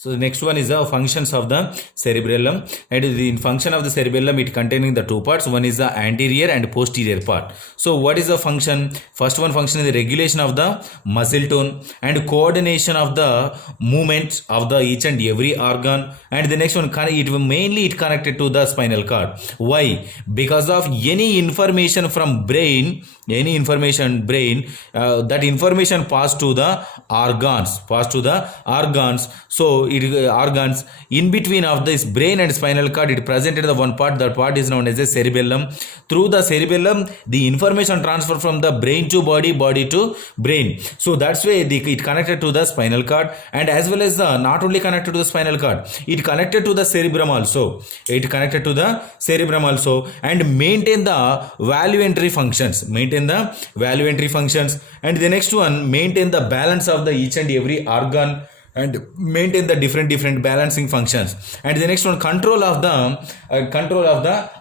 So the next one is the functions of the cerebellum, and the function of the cerebellum, it containing the two parts. One is the anterior and posterior part. So what is the function? First one function is the regulation of the muscle tone and coordination of the movements of the each and every organ. And the next one, it connected to the spinal cord. Why? Because of any information from brain, that information pass to the organs. So organs in between of this brain and spinal cord, it presented the one part. That part is known as a cerebellum. Through the cerebellum, the information transfer from the brain to body to brain. So that's why it connected to the spinal cord, and as well as not only connected to the spinal cord, it connected to the cerebrum also. And maintain the voluntary functions. And the next one, maintain the balance of the each and every organ, and maintain the different balancing functions. And the next one, control of the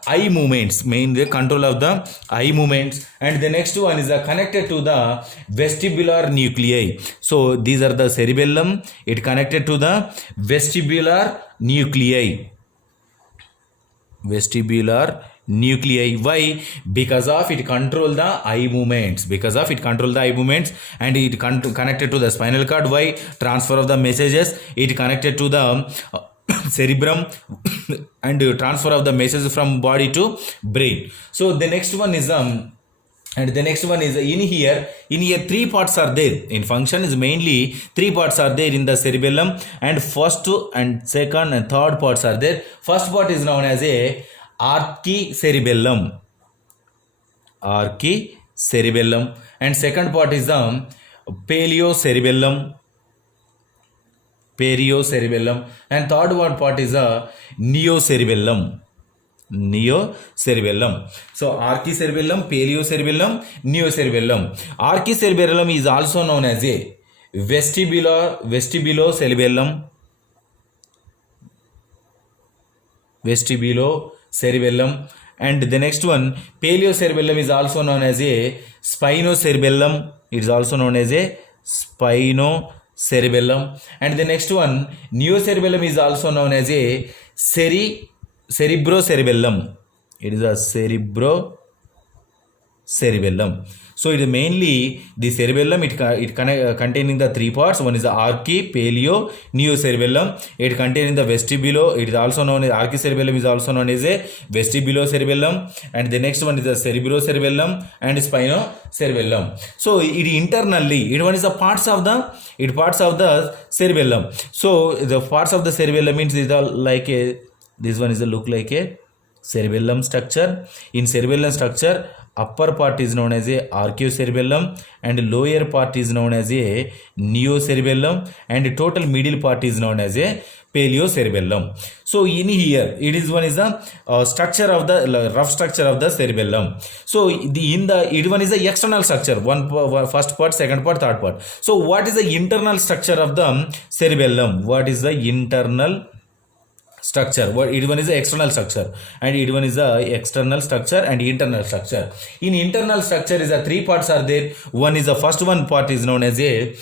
eye movements, And the next one is connected to the vestibular nuclei. So these are the cerebellum, it connected to the vestibular nuclei. Why? Because of it control the eye movements. And it connected to the spinal cord. Why? Transfer of the messages. It connected to the cerebrum and transfer of the messages from body to brain. So the next one is in here three parts are there. In function is mainly three parts are there in the cerebellum, and first and second and third parts are there. First part is known as a archicerebellum, and second part is the periocerebellum, and third one part is a neocerebellum. So archicerebellum, periocerebellum, neocerebellum. Archicerebellum is also known as a vestibulocerebellum, and the next one, paleocerebellum, is also known as a spinocerebellum. It is also known as a spinocerebellum. And the next one, neocerebellum, is also known as a cerebrocerebellum. It is a cerebrocerebellum. So it is mainly the cerebellum, containing the three parts. One is the archi, paleo, neocerebellum. It containing the vestibulo. It is also known as archicerebellum, is also known as a vestibulocerebellum. And the next one is the cerebrocerebellum and spinocerebellum. So it internally, it one is the parts of the cerebellum. So the parts of the cerebellum means these are like a, this one is a look like a cerebellum structure. In cerebellum structure, upper part is known as a archocerebellum, and lower part is known as a neocerebellum, and total middle part is known as a paleocerebellum. So in here, it one is the structure of the rough structure of the cerebellum. So it one is the external structure. First part, second part, third part. So what is the internal structure of the cerebellum? What is the internal structure? It one is the external structure, and it one is the external structure and internal structure. In internal structure is the three parts are there. One is the first one part is known as a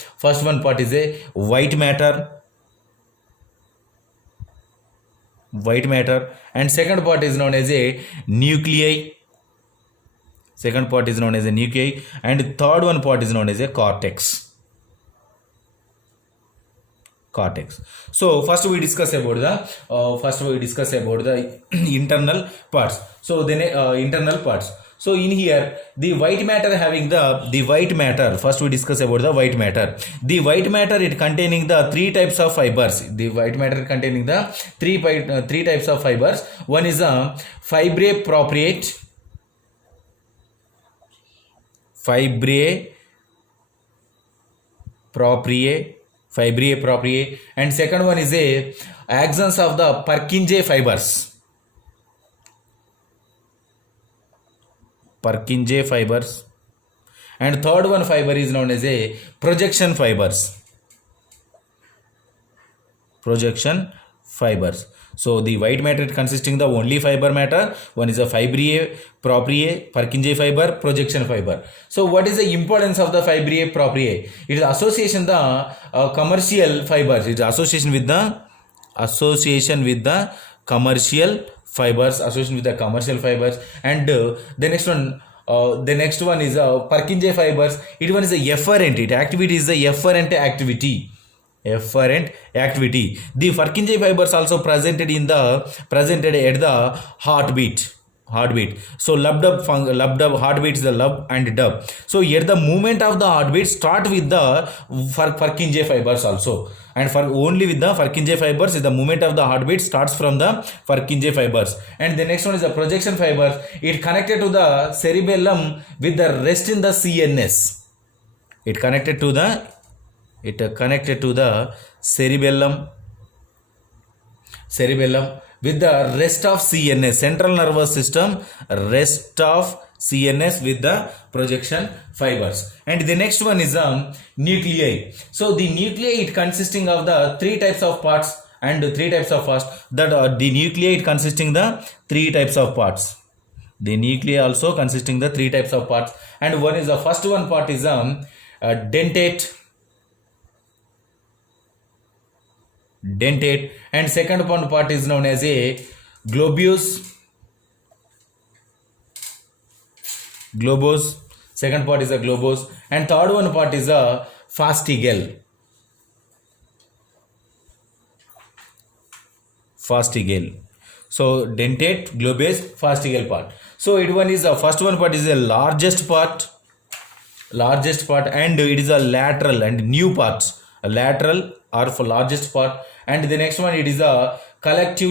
white matter, and second part is known as a nuclei. And third one part is known as a cortex. So first we discuss about the internal parts. So then internal parts. So in here, the white matter having the white matter. First we discuss about the white matter. The white matter, it containing the three types of fibers. The white matter containing the three types of fibers. One is a fibrae proprie, and second one is a axons of the Purkinje fibers, and third one fiber is known as a projection fibers. fibers. So the white matter consisting the only fiber matter. One is a fibrae, propriae, Purkinje fiber, projection fiber. So what is the importance of the fibrae, propriae? It is association the commercial fibers. It is association with the commercial fibers, and the next one is Purkinje fibers. It one is a efferent. It activity is the efferent activity. The Purkinje fibers also presented at the heartbeat. So lub heartbeat is the lub and dub. So here the movement of the heartbeat start with the Purkinje fibers also. And for only with the Purkinje fibers, the movement of the heartbeat starts from the Purkinje fibers. And the next one is the projection fibers. It connected to the cerebellum with the rest in the CNS. It connected to the cerebellum with the rest of CNS, central nervous system, rest of CNS with the projection fibers. And the next one is nuclei. So the nuclei, it consisting of the three types of parts and three types of parts. That the nuclei, it consisting the three types of parts. The nuclei also consisting the three types of parts. And one is the first one part is dentate, and second one part is known as a globose. Second part is a globose, and third one part is a fascicle. So dentate, globose, fascicle part. So it one is the first one part is the largest part, and it is a lateral and new parts. A lateral or for largest part, and the next one it is a collective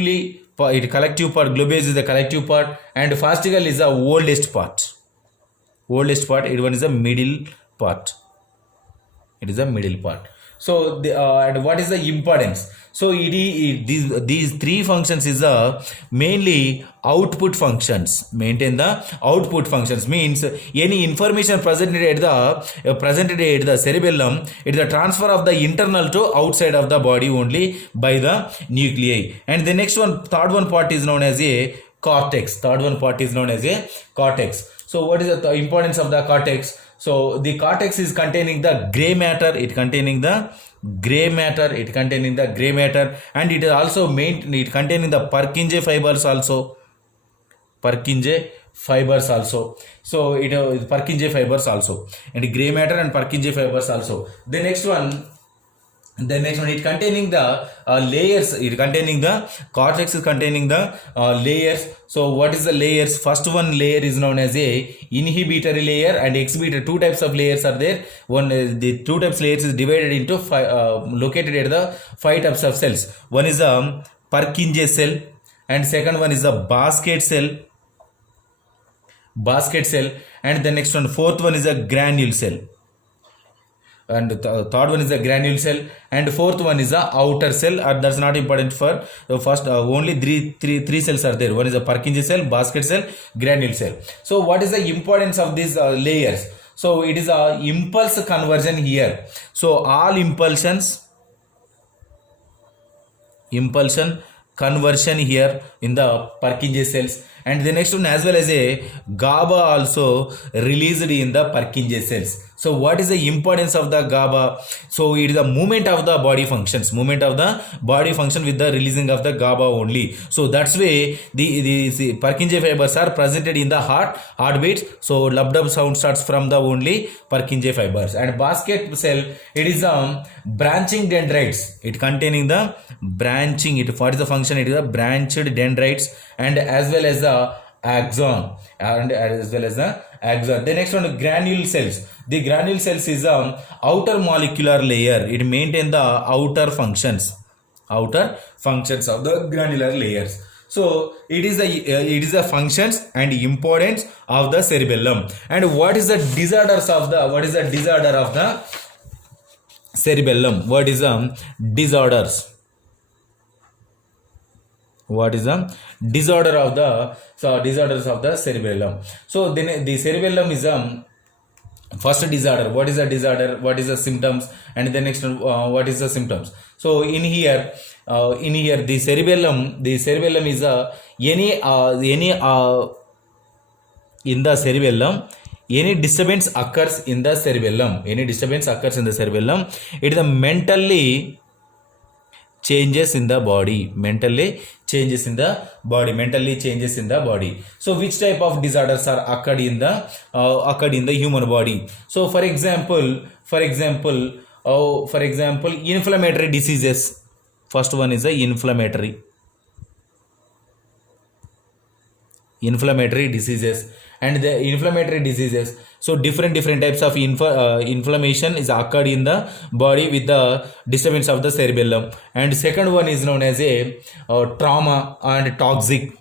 part. Globose is the collective part, and fascicle is the oldest part. It one is a middle part. So and what is the importance? So these three functions is mainly output functions. Maintain the output functions means any information presented at the cerebellum, it is the transfer of the internal to outside of the body only by the nuclei. And the next one, third one part is known as a cortex. So what is the importance of the cortex? So the cortex is containing the gray matter. It containing the gray matter, and it is also containing the Purkinje fibers also. So it is Purkinje fibers also, and gray matter and Purkinje fibers also. The next one, it containing the layers. Cortex is containing the layers. So what is the layers? First one layer is known as a inhibitory layer and exhibitory. Two types of layers are there. One the two types layers is divided into located at the 5 types of cells. One is a Purkinje cell, and second one is a basket cell, and the next one, fourth one is a granule cell, and the third one is a granule cell, and fourth one is a outer cell. That's not important for the first. Only three cells are there. One is a Purkinje cell, basket cell, granule cell. So what is the importance of these layers? So it is a impulse conversion here. So all impulsion conversion here in the Purkinje cells, and the next one as well as a GABA also released in the Purkinje cells. So what is the importance of the GABA? So it is the movement of the body functions, with the releasing of the GABA only. So that's why the Purkinje fibers are presented in the heartbeats. So lub-dub sound starts from the only Purkinje fibers. And basket cell, it is branching dendrites. It containing the branching. What is the function? It is a branched dendrites, and as well as the axon, The next one, granule cells. The granule cells is outer molecular layer. It maintains the outer functions of the granular layers. So it is the functions and importance of the cerebellum. And what is the disorder of the cerebellum? What is disorders? What is the disorders of the cerebellum? So then the cerebellum is First disorder, what is the disorder, what is the symptoms, and the next one, what is the symptoms. So in here the cerebellum is any in the cerebellum, any disturbance occurs in the cerebellum, it is the mentally changes in the body, mentally changes in the body. So which type of disorders are occurred in the human body? So for example, inflammatory diseases. First one is the inflammatory diseases. And the inflammatory diseases, so different types of inflammation is occurred in the body with the disturbance of the cerebellum. And second one is known as a trauma and toxic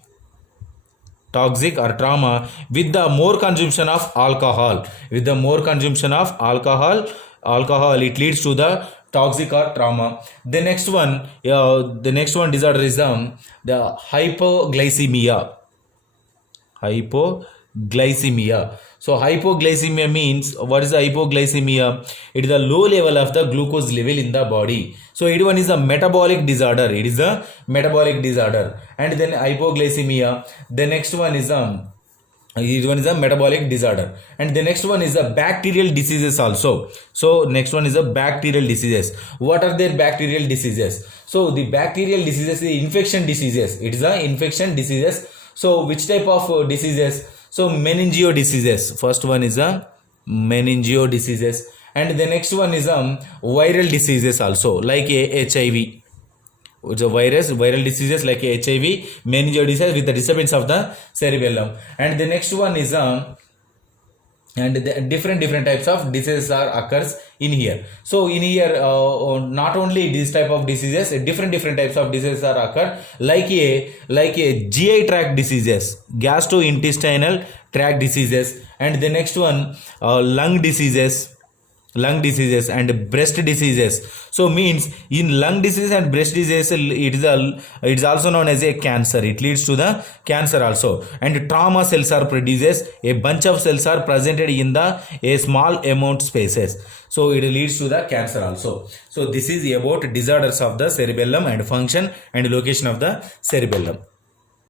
or trauma with the more consumption of alcohol. It leads to the toxic or trauma. The next one disorder is the hypoglycemia. So hypoglycemia means, what is the hypoglycemia? It is the low level of the glucose level in the body. So it one is a metabolic disorder. And then hypoglycemia. The next one is a metabolic disorder. And the next one is the bacterial diseases also. So next one is the bacterial diseases. What are their bacterial diseases? So the bacterial diseases is infection diseases. It is the infection diseases. So which type of diseases? So meningio diseases. First one is a meningio diseases. And the next one is viral diseases also, like HIV. It's a viral diseases like HIV, meningio disease with the disturbance of the cerebellum. And the next one is and the different types of diseases are occurs in here. So in here, not only this type of diseases, different types of diseases are occur, like a GI tract diseases, gastrointestinal tract diseases. And the next one, lung diseases and breast diseases. So means in lung disease and breast disease, it is also known as a cancer. It leads to the cancer also. And trauma cells are produces, a bunch of cells are presented in a small amount spaces. So it leads to the cancer also. So this is about disorders of the cerebellum and function and location of the cerebellum.